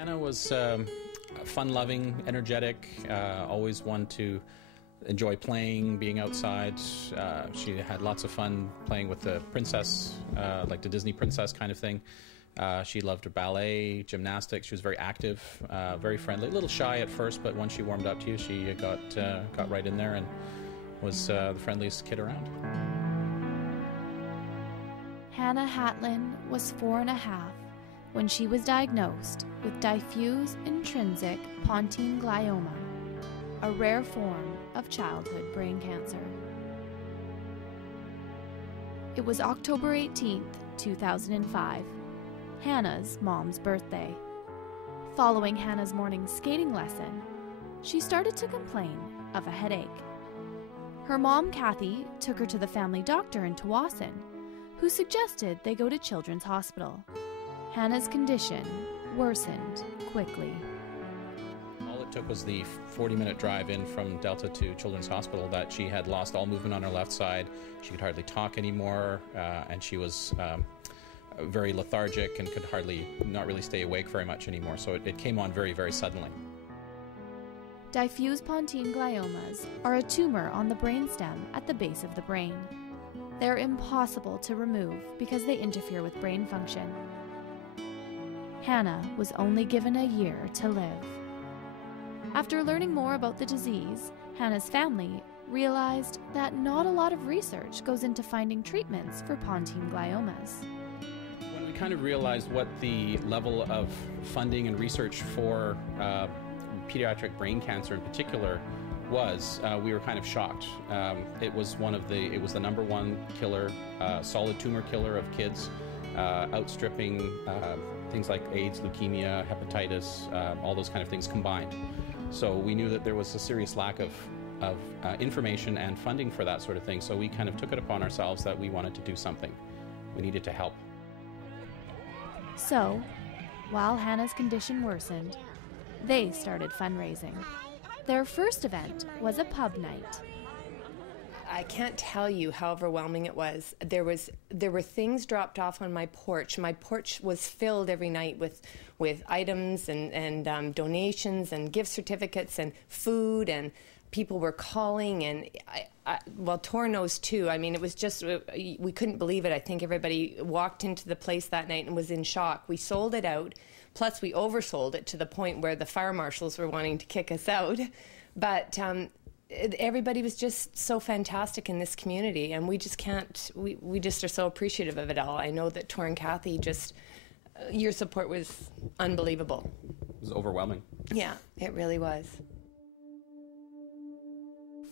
Hannah was fun-loving, energetic, always one to enjoy playing, being outside. She had lots of fun playing with the princess, like the Disney princess kind of thing. She loved her ballet, gymnastics. She was very active, very friendly. A little shy at first, but once she warmed up to you, she got right in there and was the friendliest kid around. Hannah Hatlin was 4.5 when she was diagnosed with diffuse intrinsic pontine glioma, a rare form of childhood brain cancer. It was October 18th, 2005, Hannah's mom's birthday. Following Hannah's morning skating lesson, she started to complain of a headache. Her mom, Kathy, took her to the family doctor in Tawasin, who suggested they go to Children's Hospital. Hannah's condition worsened quickly. All it took was the 40-minute drive in from Delta to Children's Hospital that she had lost all movement on her left side. She could hardly talk anymore, and she was very lethargic and could not really stay awake very much anymore. So it came on very, very suddenly. Diffuse pontine gliomas are a tumor on the brainstem at the base of the brain. They're impossible to remove because they interfere with brain function. Hannah was only given a year to live. After learning more about the disease, Hannah's family realized that not a lot of research goes into finding treatments for pontine gliomas. When we kind of realized what the level of funding and research for pediatric brain cancer in particular was, we were kind of shocked. It was the number one killer, solid tumor killer of kids, outstripping things like AIDS, leukemia, hepatitis, all those kind of things combined. So we knew that there was a serious lack of information and funding for that sort of thing. So we kind of took it upon ourselves that we wanted to do something. We needed to help. So, while Hannah's condition worsened, they started fundraising. Their first event was a pub night. I can't tell you how overwhelming it was. There were things dropped off on my porch. My porch was filled every night with items and donations and gift certificates and food, and people were calling, and Tor knows too. I mean, it was just, we couldn't believe it. I think everybody walked into the place that night and was in shock. We sold it out, plus we oversold it to the point where the fire marshals were wanting to kick us out. But everybody was just so fantastic in this community, and we just are so appreciative of it all. I know that Tor and Kathy your support was unbelievable. It was overwhelming. Yeah, it really was.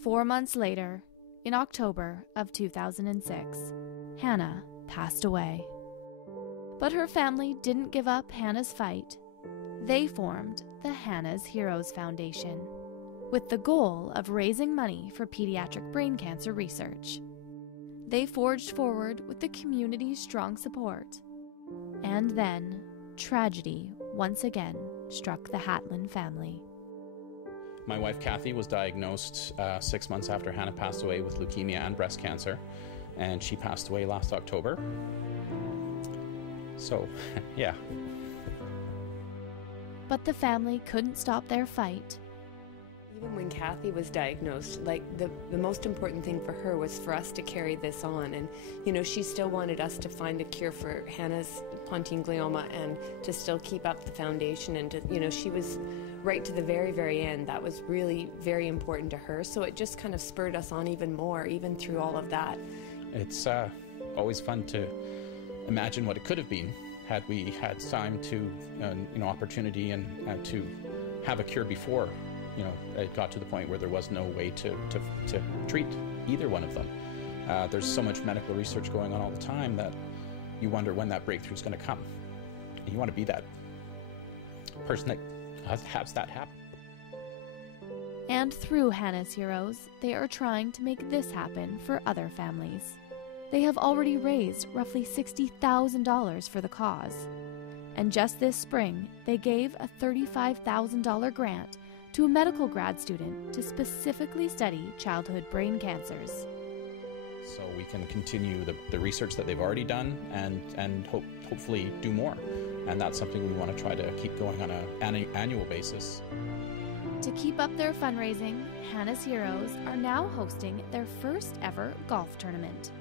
4 months later, in October of 2006, Hannah passed away. But her family didn't give up Hannah's fight. They formed the Hannah's Heroes Foundation, with the goal of raising money for pediatric brain cancer research. They forged forward with the community's strong support. And then, tragedy once again struck the Hatlin family. My wife Kathy was diagnosed 6 months after Hannah passed away with leukemia and breast cancer, and she passed away last October. So, yeah. But the family couldn't stop their fight. Even when Kathy was diagnosed, the most important thing for her was for us to carry this on. And, she still wanted us to find a cure for Hannah's pontine glioma and to still keep up the foundation. And, she was right to the very, very end. That was really very important to her. So it just kind of spurred us on even more, even through all of that. It's always fun to imagine what it could have been had we had time to, opportunity and to have a cure before. It got to the point where there was no way to treat either one of them. There's so much medical research going on all the time that you wonder when that breakthrough is going to come. And you want to be that person that has that happen. And through Hannah's Heroes, they are trying to make this happen for other families. They have already raised roughly $60,000 for the cause. And just this spring, they gave a $35,000 grant to a medical grad student to specifically study childhood brain cancers. so we can continue the research that they've already done and hopefully do more. And that's something we want to try to keep going on an annual basis. To keep up their fundraising, Hannah's Heroes are now hosting their first ever golf tournament.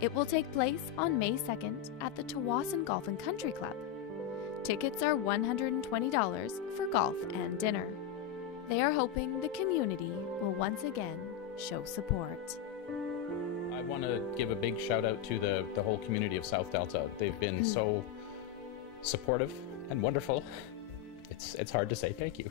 It will take place on May 2nd at the Tawasin Golf and Country Club. Tickets are $120 for golf and dinner. They are hoping the community will once again show support. I want to give a big shout out to the whole community of South Delta. They've been so supportive and wonderful. It's hard to say thank you.